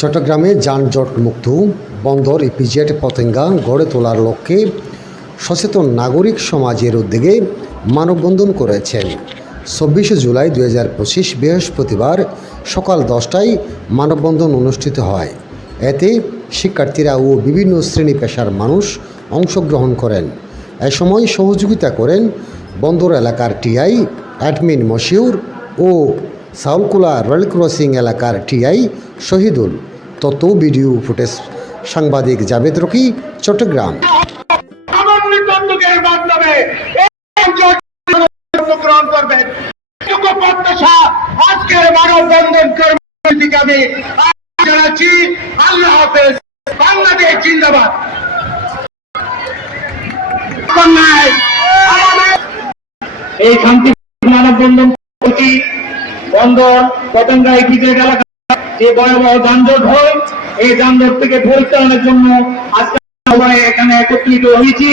চট্টগ্রামে যানজট মুক্ত বন্দর, ইপিজেড, পতেঙ্গা গড়ে তোলার লক্ষ্যে সচেতন নাগরিক সমাজের উদ্যোগে মানববন্ধন করেছেন। চব্বিশে জুলাই দুই হাজার পঁচিশ বৃহস্পতিবার সকাল দশটায় মানববন্ধন অনুষ্ঠিত হয়। এতে শিক্ষার্থীরা ও বিভিন্ন শ্রেণি পেশার মানুষ অংশগ্রহণ করেন। এ সময় সহযোগিতা করেন বন্দর এলাকার টিআই, অ্যাডমিন মশিউর ও সাউলকুলা রেল ক্রসিং এলাকার টিআই শহীদুল। তথ্য, ভিডিও, ফুটেজ, সাংবাদিক জাভেদ রকি, চট্টগ্রাম। এই শান্তি মানববন্ধন কর্মসূচি বন্দর পতঙ্গা ইপিজেড এলাকা যে ভয়াবহ যানজট হয়, এই যানজট থেকে পরিত্রাণের জন্য আজকে সবাই এখানে একত্রিত হয়েছি।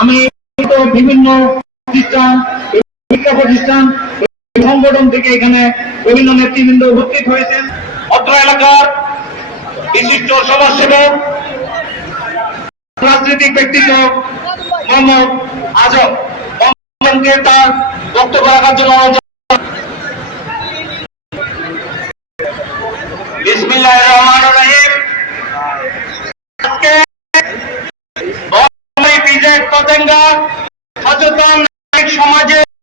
আমি বিভিন্ন প্রতিষ্ঠান শিক্ষা প্রতিষ্ঠান সংগঠন থেকে এখানে বিভিন্ন নেতৃবৃন্দ উপস্থিত হয়েছেন। অত্র এলাকার বিশিষ্ট সমাজসেবক, রাজনৈতিক ব্যক্তিত্ব, মোহাম্মদ আজম। তার বক্তব্য রাখার জন্য অনুরোধ বিসমিল্লাহির রহমানির রহিম আজকে বর্তমানে পতেঙ্গা সচেতন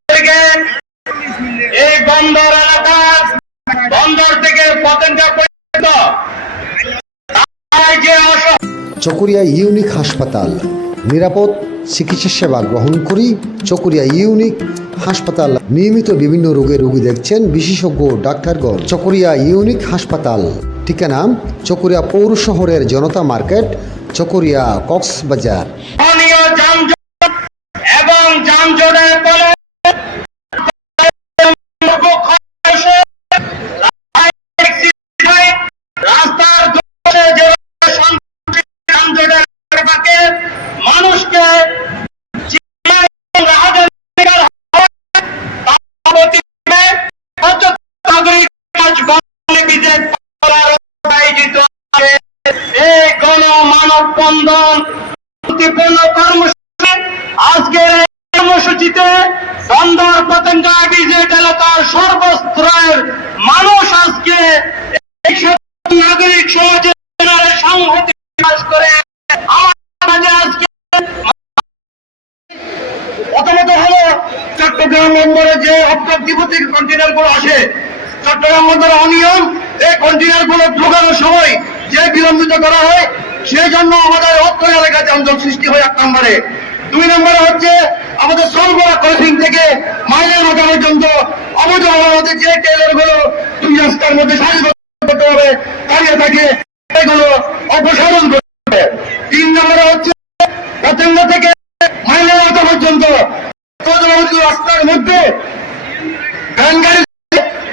থেকে এই বন্দর এলাকা বন্দর থেকে পতেঙ্গা পর্যন্ত। চকরিয়া ইউনিক হাসপাতাল। নিরাপদ চিকিৎসা সেবা গ্রহণ করি চকরিয়া ইউনিক হাসপাতাল। নিয়মিত বিভিন্ন রোগের রোগী দেখছেন বিশেষজ্ঞ ডাক্তারগণ। চকরিয়া ইউনিক হাসপাতাল। ঠিকানা চকরিয়া পৌর শহরের জনতা মার্কেট চকরিয়া কক্সবাজার। এবং যানজটের ফলে রাস্তার মানুষকে। এই গণ মানব বন্ধন কর্মসূচি আজকের কর্মসূচিতে বন্দর পতঙ্গা বিজেট এলাকার সর্বস্তরের মানুষ আজকে নাগরিক সমাজের সংহতি প্রকাশ করে। প্রথমত হলো চট্টগ্রাম বন্দরে যে অপ্রাপ্তিপতিক কন্টেনারগুলো আসে, চট্টগ্রাম বন্দরে অনিয়ম, এই কন্টেনারগুলো ঢোকানোর সময় যে বিলম্বিত করা হয় সেই জন্য আমাদের অত্র এলাকায় যানজট সৃষ্টি হয় এক নম্বরে। দুই নম্বরে হচ্ছে আমাদের সলগোড়া ক্রসিং থেকে মাইনের মাথা পর্যন্ত অবৈধ আমাদের যে টেলারগুলো দুই রাস্তার মধ্যে সারিবদ্ধ করতে হবে দাঁড়িয়ে থাকে এগুলো অপসারণ করতে তিন নম্বরে হচ্ছে পতঙ্গ থেকে মাইনের মাথা পর্যন্ত রাস্তার মধ্যে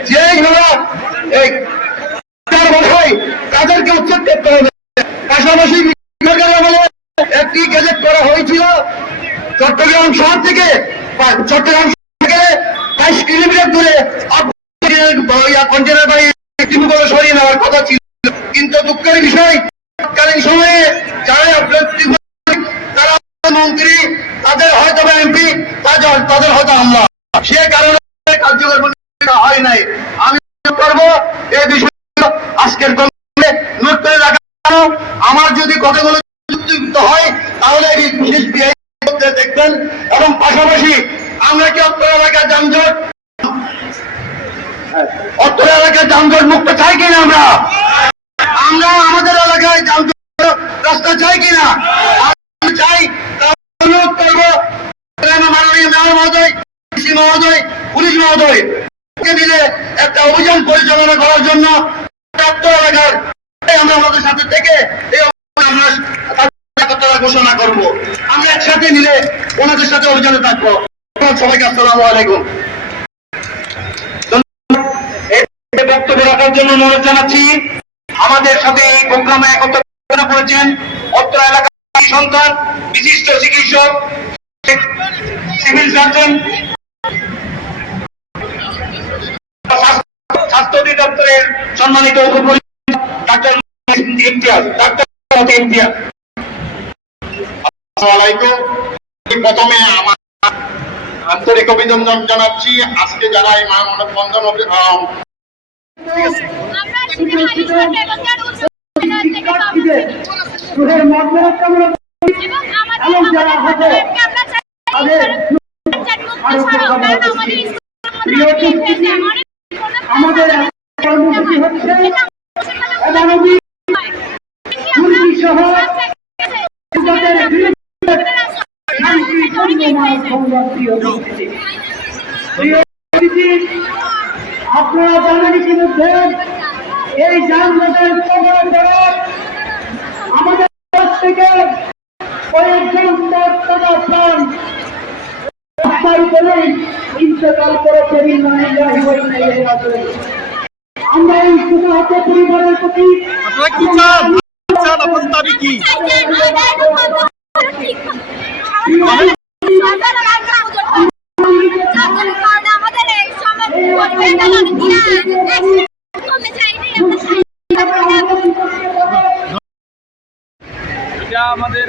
যেগুলো তাদেরকে উচ্ছেদ করতে হবে। পাশাপাশি সরকারের আমলে একটি গেজেট করা হয়েছিল চট্টগ্রাম শহর থেকে বা- চট্টগ্রাম থেকে বাইশ কিলোমিটার দূরে দুঃখের বিষয়, তৎকালীন তাদের হয়তো তাদের হয়তো আমলা সে কারণে কার্যকর হয় নাই। আমি করব, এই বিষয়ে আজকের আমার যদি কথাগুলো হয়, তাহলে এই বিশেষ দেখবেন। এবং পাশাপাশি আমরা কি অত্র এলাকার যানজট? অত্র এলাকার যানজট মুক্ত চাই কিনা আমরা? আমরা আমাদের এলাকায় যানজট রাস্তা চাই কিনা? চাই অনুরোধ করব মহোদয় একটা অভিযান পরিচালনা করার জন্য আমরা আমাদের সাথে থেকে এই আমরা ঘোষণা করব। আমরা একসাথে মিলে ওনাদের সাথে অভিযানে থাকব। সবাইকে আসসালামু আলাইকুম। বক্তব্য রাখার জন্য অনুরোধ জানাচ্ছি, আমাদের সাথে এই প্রোগ্রামে একত্র করেছেন অত্র এলাকার সন্তান, বিশিষ্ট চিকিৎসক, সিভিল সার্জন, স্বাস্থ্য অধিদপ্তরের সম্মানিত ডাক্তার ইমতিয়াজ ডাক্তার ইমতিয়াজ। আসসালামু প্রথমে আমার আন্তরিক অভিনন্দন জানাচ্ছি। আজকে যারা এই আমরা শিবির আলিশার বেগমজান উৎসব থেকে পাবো। এবং আমাদের আমাদের পরিবারকে আমরা চাই মুক্ত সড়ক কারণ আমাদের স্কুল অনেক হয়েছে অনেক আমাদের কর্মসূচি হচ্ছে অমানবিক দুর্নীতি সহ আপনারা জানেন ইতিমধ্যে এই যানবাহনের প্রবল দ্বারা থেকে কয়েকজন। আমরা এই সুনাহত পরিবারের প্রতি কি আমাদের এই সময় পরিবেশ কমে যায়নি আমরা এটা আমাদের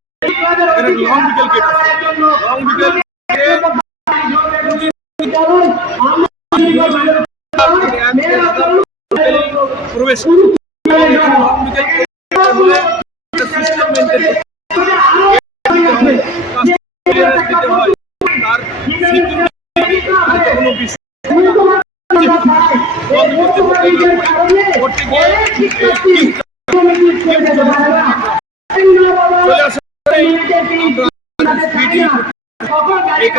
লং বিকেল গেট আছে লং বিকেল গেট প্রবেশ করে। এবং এখানে লং বিকেল গেট হলে একটা সিস্টেম মেনটেন ক্লিয়ারেন্স দিতে হয় তার সিকিউরিটি কোনো বিষয় বন্ধ করতে করতে গিয়ে স্পিডি এই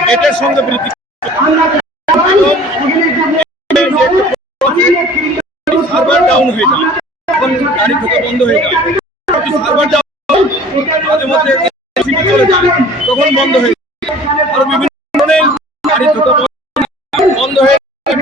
গেটের সঙ্গে বন্ধ হয়ে যায় সার্ভার তখন বন্ধ হয়ে যায়। আরও বিভিন্ন ধরনের গাড়ি ঢোকা বন্ধ- বন্ধ হয়ে যায়, স্টেশনটা রাস্তা আসে। আমাদের এখানে অভিজ্ঞতা হয়েছে গেট বানাতে হবে। এখানে গেট তৈরি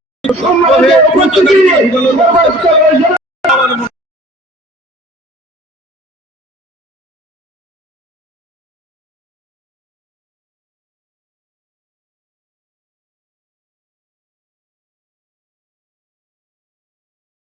সংগ্রামে প্রস্তুতি